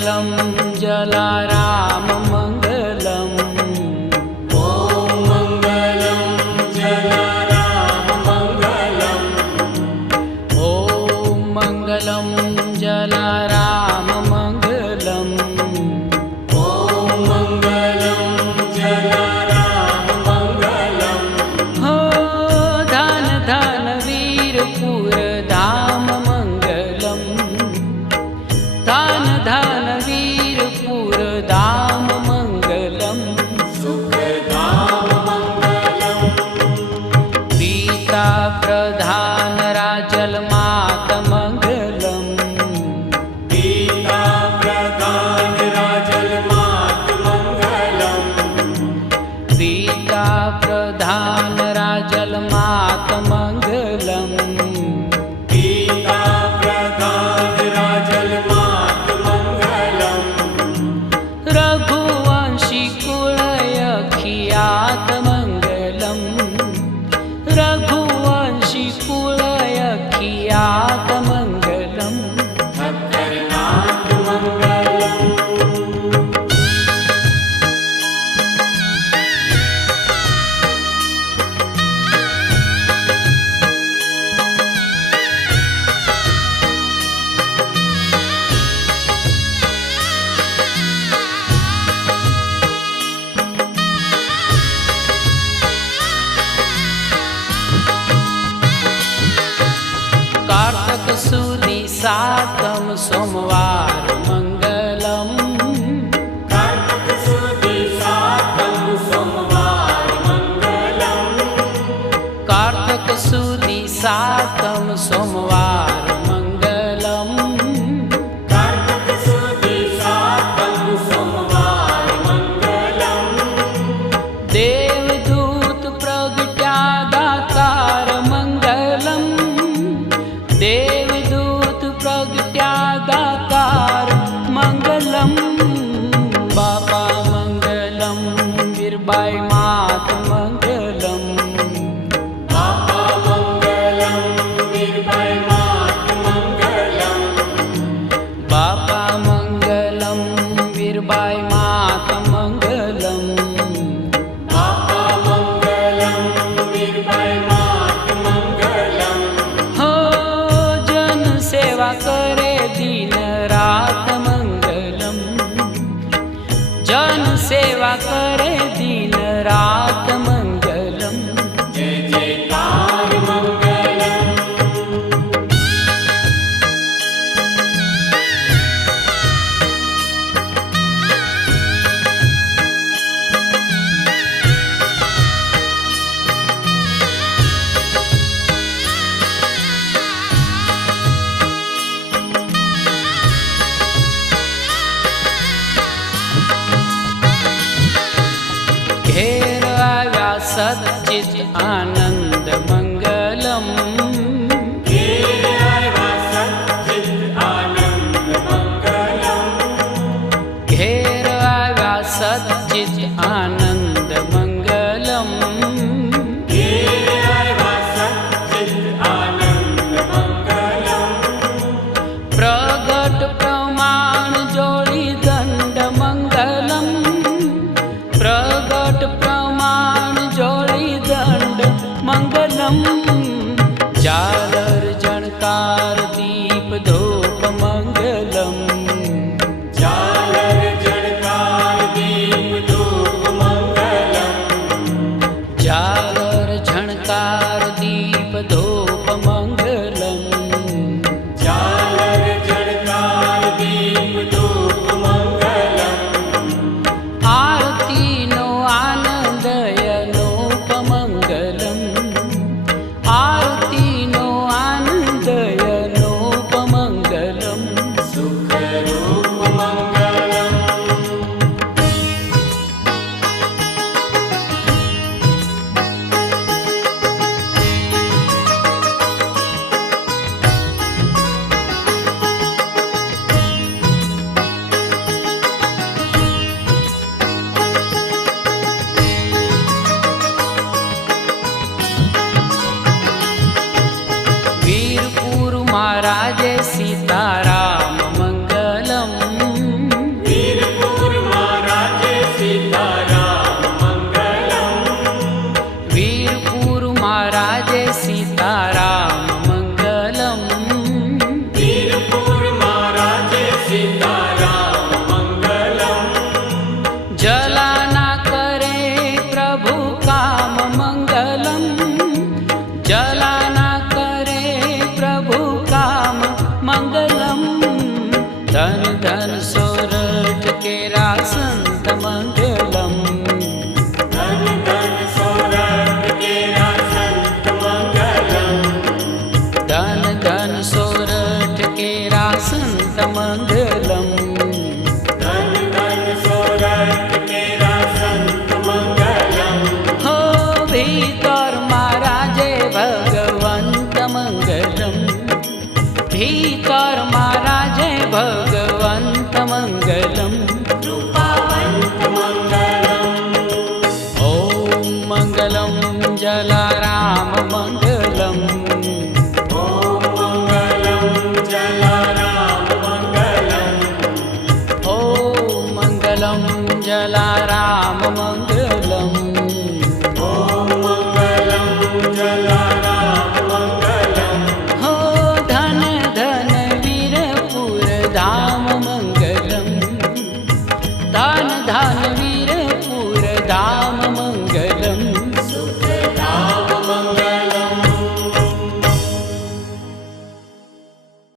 मङ्गलं जलाराम मङ्गलम् ॐ मङ्गलं जलाराम मङ्गलम् ॐ मङ्गलं जलाराम मङ्गलम् ॐ मङ्गलं जलाराम मङ्गलम् हो धन धन वीरपुर धाम मङ्गलम् धन धन वीरपुर धाम मङ्गलम् सुखधाम मङ्गलम् पीता प्रधान राजल मात मङ्गलम् पीता प्रधान राजल मात मङ्गलम् पीता प्रधान राजल मात मङ्गलम् पीता प्रधान राजल मात मङ्गलम् रघुवंशी कुलय खियात मङ्गलम् रघुवंशी कुलय खियात मङ्गलम् भक्तनाथ मङ्गलम् कार्तक सुदी सातम सोमवार मङ्गलम् कार्तिक सुदी सातम सोमवार मङ्गलम् कार्तक सुदी सातम सोमवार मङ्गलम् कार्तिक सुदी सातम सोमवार मङ्गलम् देवदूत प्रगट्यागाकार मङ्गलम् देवदूत प्रगट्यागाकार मङ्गलम् बापा मङ्गलम् वीरबाई मात मङ्गलम् बापा मङ्गलम् वीरबाई मात मङ्गलम् बापा मङ्गलम् वीरबाई मात मङ्गलम् बापा मङ्गलम् वीरबाई मात मङ्गलम् हो जन सेवा करे दिन रात मङ्गलम् जन सेवा करे दिन रात मङ्गलम् जय जयकार मङ्गलम् घेर आव्या सच्चित आनंद मङ्गलम् घेर आव्या सच्चित आनंद मङ्गलम् घेर आव्या सच्चित आनंद मङ्गलम् घेर आव्या सच्चित आनंद मङ्गलम् प्रगट प्रमाण जोड़ी दंड मङ्गलम् प्रगट प्रमाण जोड़ी दंड मङ्गलम् झालर झणकार दीप धूप मङ्गलम् झालर झणकार दीप धूप मङ्गलम् झालर झणकार दीप धूप मङ्गलम् झालर झणकार दीप धूप मङ्गलम् आरती नो आनंद अनूप मङ्गलम् आरती नो आनंद अनूप मङ्गलम् सुखरूप मङ्गलम् वीरपुर महाराज सीताराम मंगलम મંગલમ ભીતરમાં